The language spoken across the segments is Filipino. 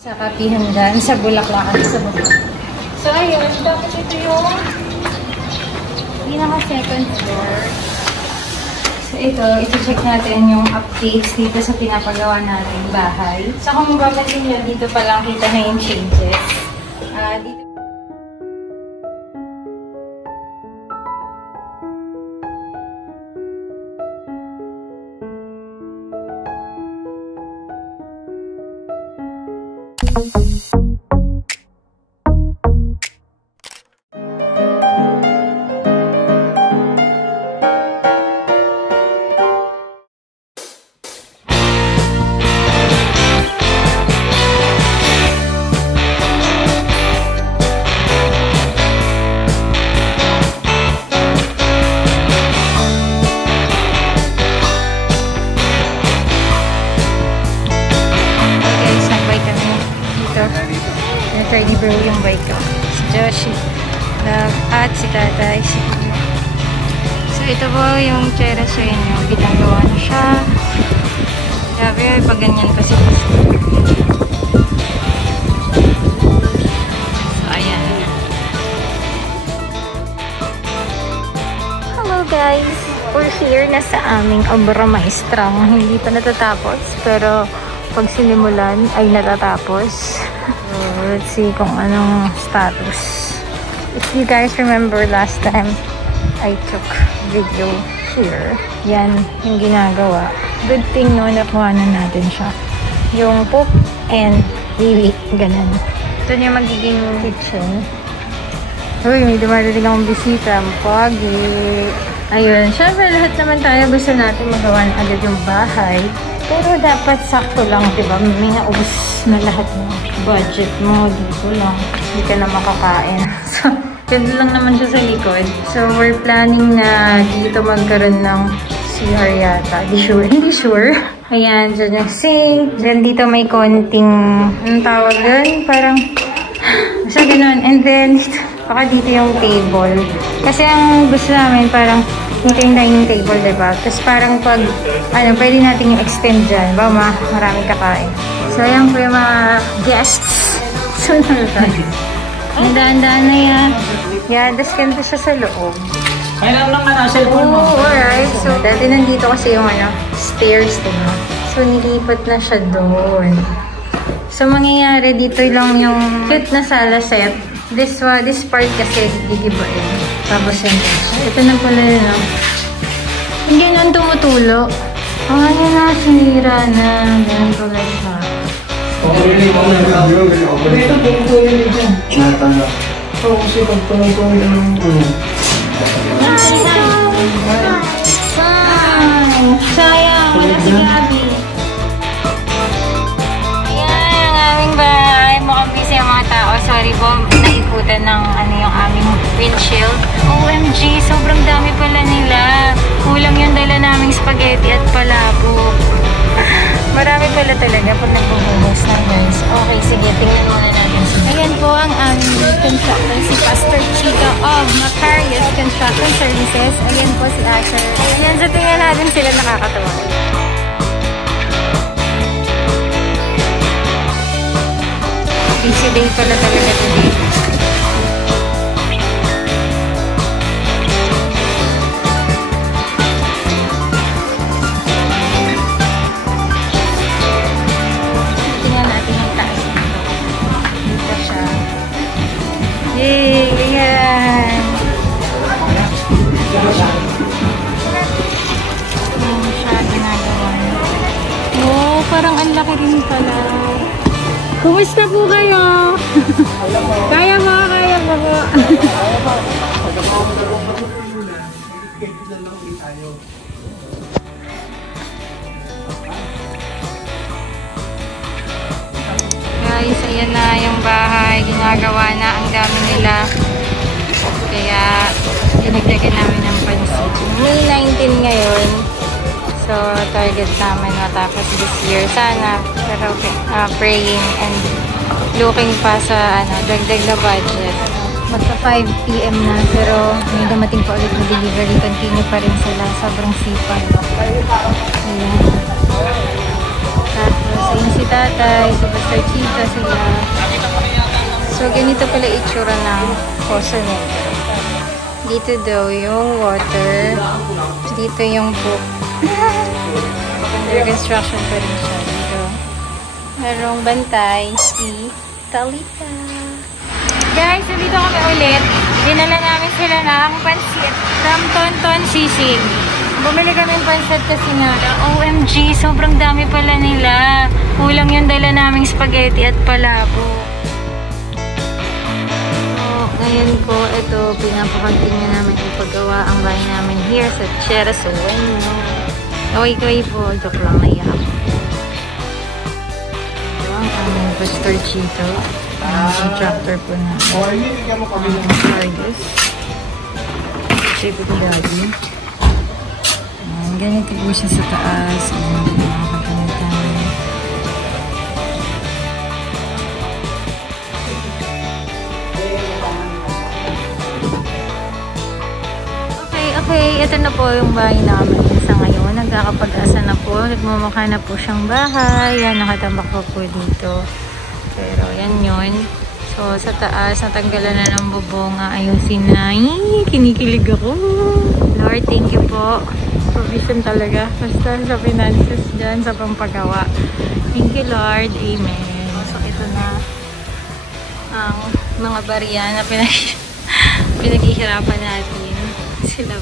Sa kapihan dyan, sa Bulaklakan, sa baba. So, ayun. Dapat ito yung pinaka-second floor. So, ito check natin yung updates dito sa pinapagawa natin bahay. So, kung mababansin nyo, dito pa lang kita na yung changes. Dito Ferdy bro yung bike ko. Si Joshi. Love. At si tatay. Si Kuya. So, ito po yung tsura sa inyo. Ginagawa na siya. Grabe, pag ganyan kasi. So, ayan. Hello guys! We're here na sa aming obra maestrang. Hindi pa natatapos. Pero, pag sinimulan ay natatapos. So, let's see kung anong status. If you guys remember last time I took video here, yan yung ginagawa. Good thing no, nakuha na natin siya. Yung poop and really ganun. Ito na yung magiging kitchen. Uy, may dumadating akong bisita. Pagi. Ayun, syempre lahat naman tayo gusto natin magawa na agad yung bahay. Pero dapat sakto lang, diba? May naubos na lahat ng budget mo. Dito lang. Hindi ka na makakain. So, ganda lang naman siya sa likod. So, we're planning na dito magkaroon ng CR yata. Hindi sure. Ayan, dyan yung sink. Then, dito may konting, anong tawag dun? Parang, basta ganun. And then, baka dito yung table. Kasi ang gusto namin, parang, dito yung dining table, diba? Tapos parang pag, pwede natin yung extend dyan. Ba, maraming kakain. So, ayan po yung mga guests. So, nandaan-daan na yan. Yeah, das ganito siya sa loob. Ay lang naman ang cellphone mo. Oh, alright. So, dati nandito kasi yung stairs, diba? So, nilipat na siya doon. So, mangyayari dito lang yung cute na sala set. This part kasi gigibain. Tapos yun. Ito na pala yun, no? Hindi na tumutulo. Ano na, sinira na. Ganun pala siya. Ito, tumutulo yun dyan. Natala. Oo, kasi pag tumutulo yun ng sayang, wala si Gabi. Ayan, ang aming bahay. Mukhang busy ang mga tao. Sorry po, naikutan ng yung aming windshield. OMG, sobrang dami pala nila. Kulang yung dala naming spaghetti at palabok. Marami pala talaga pag nagbubuhos na, guys. Okay, sige, tingnan muna natin. Ayan po ang aming contractor, si Pastor Chica of Macarius Construction Services. Ayan po si Asher. Ayan, so tingnan natin sila, nakakatawa. Busy day pala talaga today. Tingnan natin yung taas dito. Dito siya. Yay! Ayan! Ayan siya ginagawa niya. Oh, parang ang laki rin pala. Kumusta po kayo? Kaya mo po. Guys, ayan na yung bahay. Ginagawa na. Ang dami nila. Kaya, dinagdagan namin ng pansin. May 19 ngayon. So, target namin matapos this year. Sana. Pero, praying and looking pa sa dagdag na budget. Magsa 5 PM na. Pero, may dumating pa ulit na delivery. Continue pa rin sila. Sobrang sipag. Ayan. Tapos, ayun si tatay, si Pastor Chita, sila. So, ganito pala itsura ng Poso Negro. Dito daw yung water. Dito yung book. Under construction pa rin siya dito. Merong bantay si Talita. Guys, dito kami ulit. Dinala namin sila ng pansit from Tonton Sisig. Bumili kami ng pansit kasi nga, OMG, sobrang dami pala nila. Kulang yung dala naming spaghetti at palabo. Ngayon po, ito, pinapakontinue namin yung paggawa ang bahay namin here sa Tierra Sueño. Okay po, joke lang, naiyak ako. Ito ang aming Pastor Chito. Ang tractor po na. Argus. Shape ko daddy. Ganito po siya sa taas. Okay, ito na po yung bahay namin sa ngayon. Nagkakapag-asa na po. Nagmumukha na po siyang bahay. Yan, nakatambak po po dito. Pero yan yun. So, sa taas, natanggalan na ng bubong. Ayusin na. Kinikilig ako. Lord, thank you po. Provision talaga. Basta sa finances dyan, sa pampagawa. Thank you, Lord. Amen. So, ito na ang mga barya na pinaghihirapan natin. Sila.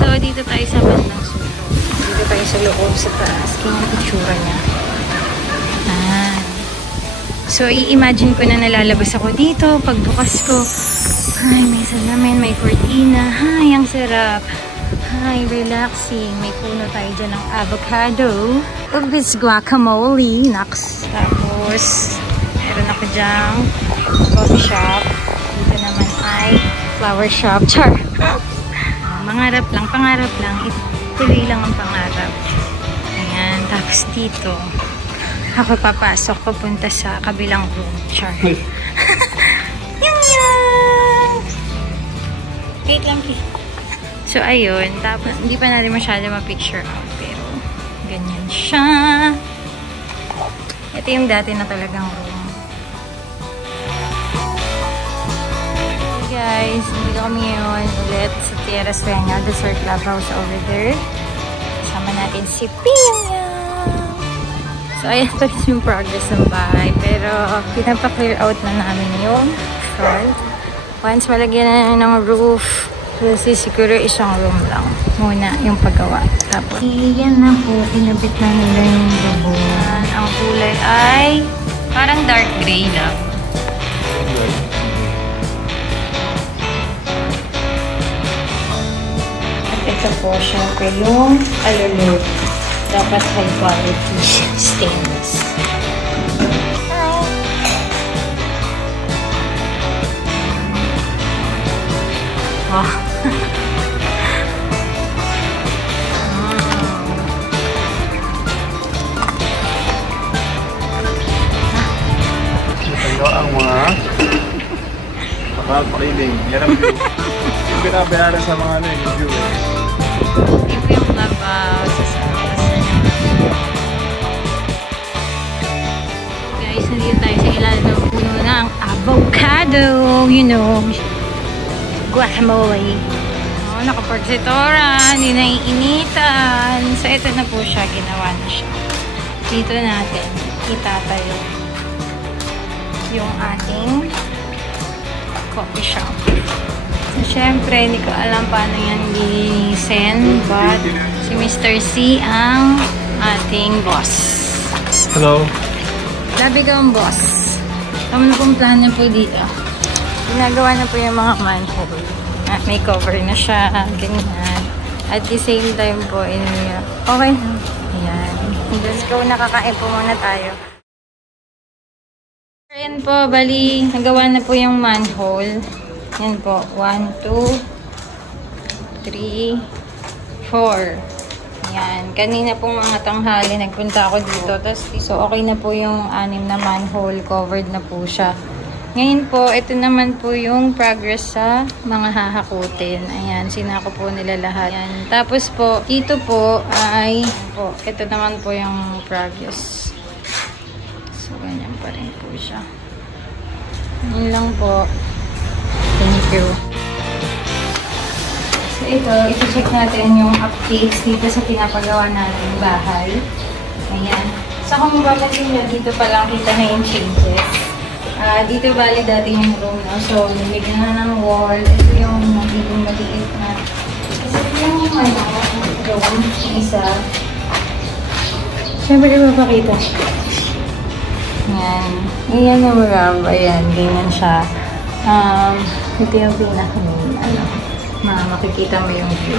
So, dito tayo sa bandang sulok. Dito tayo sa loob, sa taas. Kaya yung itsura niya. So, i-imagine ko na nalalabas ako dito. Pagbukas ko, ay, may salamin, may cortina. Ay, ang sarap. Ay, relaxing. May puno tayo dyan ng avocado. Ubis guacamole. Naks. Tapos, meron ako dyan coffee shop. Dito naman ay flower shop. Char! Mangarap lang, pangarap lang. Tuloy lang ang pangarap. Ayan. Tapos dito, ako papasok, papunta sa kabilang room. Char. Yan! Wait lang, please. So, ayun. Tapos, hindi pa natin masyado ma-picture out. Pero, ganyan siya. Ito yung dati na talagang room. Hey guys, hindi kami yun ulit sa Tierra Sueño. Dessert Clubhouse over there. Kasama natin si Pina. So, ayan pa rin yung progress ng bahay. Pero, pinapa-clear out na namin yung floor. Once malagyan na ng roof, kasi siguro isang room lang muna yung paggawa. Tapos, yan na po. Pinabit na nila yung bubungan. Ang kulay ay parang dark gray lang. At ito po, syempre yung alulod. Dapat high quality stainless. Wow. Ito ang mga pakiling. Yan ang view. Yung binabayaran sa mga yung view. Ito yung clubhouse. Guys, nandito tayo sa ilalim ng puno ng avocado. You know, guacamole. Oh, nakapark si Tora. Hindi naiinitan. So, ito na po siya. Ginawa na siya. Dito natin itatayo yung ating coffee shop. So, syempre, hindi ko alam paano yan linisin. But, si Mr. C ang ating boss. Hello. Labi ka ang boss. Tama na pong plan na po dito. Ginagawa na po yung mga manhole. May cover na siya. Ganyan. At the same time po, okay na. Ayan. Let's go. Nakakain po muna tayo. Ayan po, bali, nagawa na po yung manhole. Yan po. 1, 2, 3, 4. Yan. Kanina pong mga tanghali, nagpunta ako dito. So, okay na po yung 6 na manhole. Covered na po siya. Ngayon po, ito naman po yung progress sa mga hahakutin. Ayan, sinako po nila lahat. Ayan. Tapos po, dito po ay, po, ito naman po yung progress. So, ganyan pa rin po siya. Yun lang po. Thank you. So, ito-check natin yung updates dito sa pinapagawa natin bahay. Ayan. So, kung mapapansin nyo, dito pa lang kita na yung changes. Dito bali dati yung room, no? So, nilagyan na ng wall. Ito yung magiging maliit na. Kasi ito yung room, isa. Siyempre, ipapakita. Ayan. Ayan ang room. Ayan, ganyan siya. Ito yung makikita mo yung view.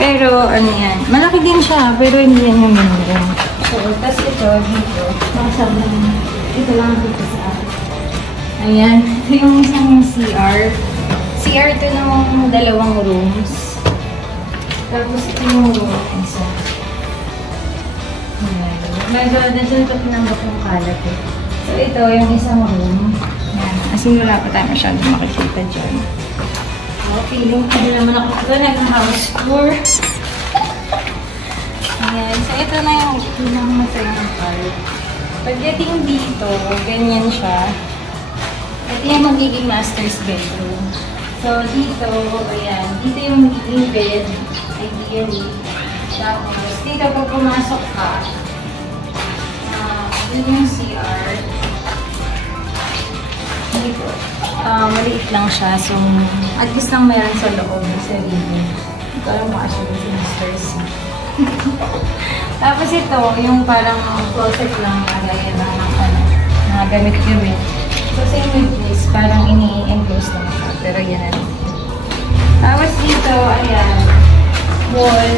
Pero, ano yan, malaki din siya, pero hindi yan yung room. So, tas ito, dito, makasabi naman. Ito lang dito sa akin. Ayan, ito yung isang CR. CR ito ng dalawang rooms. Tapos ito yung room na isa. Ayan. Medyo, nandiyan ito pinambak yung kalat eh. So, ito yung isang room. Ayan. As in, wala pa tayo masyadong makikita dyan. Feeling ko naman ako ito nag-house tour. Ayan. So, ito na yung pinakamasayang part. Pagdating dito, ganyan siya. Ito yung magiging master's bedroom. So, dito, ayan. Dito yung magiging bed, ideally. Tapos, dito pag pumasok ka, dito yung CR. Dito. Maliit lang siya. So, at least lang meron sa loob sa sarili. Ito lang makasya sa master's. Tapos ito, yung parang closet lang nagaya lang ng mga gamit-gamit. So, same with this, parang ini-enclose lang siya. Pero yan na rin. Tapos dito, ayan, wall.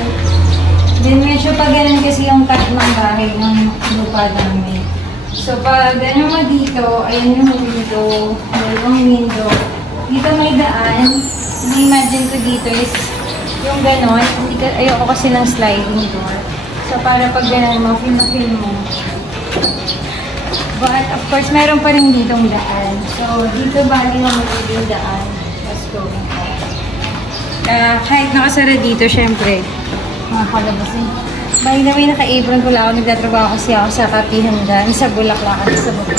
Then, medyo pa ganun kasi yung cut ng bahay ng lupa namin. So, pag ano mo dito, ayan yung window, dalawang window. Dito may daan. Imagine ko dito is yung ganon. Ayoko kasi ng sliding door. So, para pag ganon mo, feel mo. But, of course, meron pa rin ditong daan. So, dito bali na magiging daan. Let's go. Kahit nakasara dito, syempre, makakalabasin. By the way, naka-apron ko lang ako. Nagtatrabaho kasi ako sa kapihan dyan. Sa Bulaklakan, sa baba.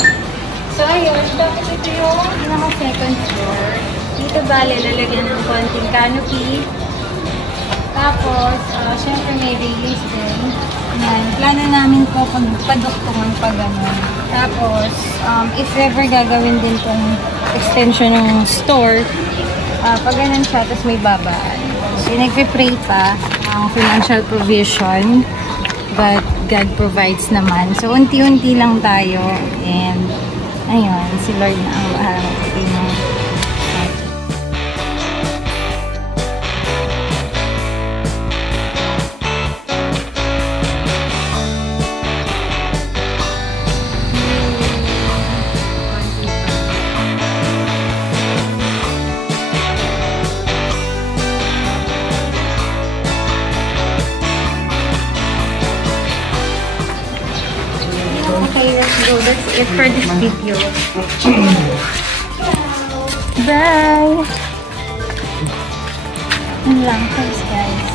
So, ayun. Tapos ito yung naka-second floor. Dito bali, lalagyan ng konting canopy. Tapos, syempre may railings din. Yan. Plano namin po pagpaduktungan pa gano'n. Tapos, if ever gagawin din tong extension ng store, pag ganun siya, tapos may babaan. So, nagpe-pray pa ang financial provision, but God provides naman. So, unti-unti lang tayo. And, ayun, si Lord na ang bahala magpapay ng project. Okay, let's go. That's it for this video. Bye! Yun lang. Thanks, guys.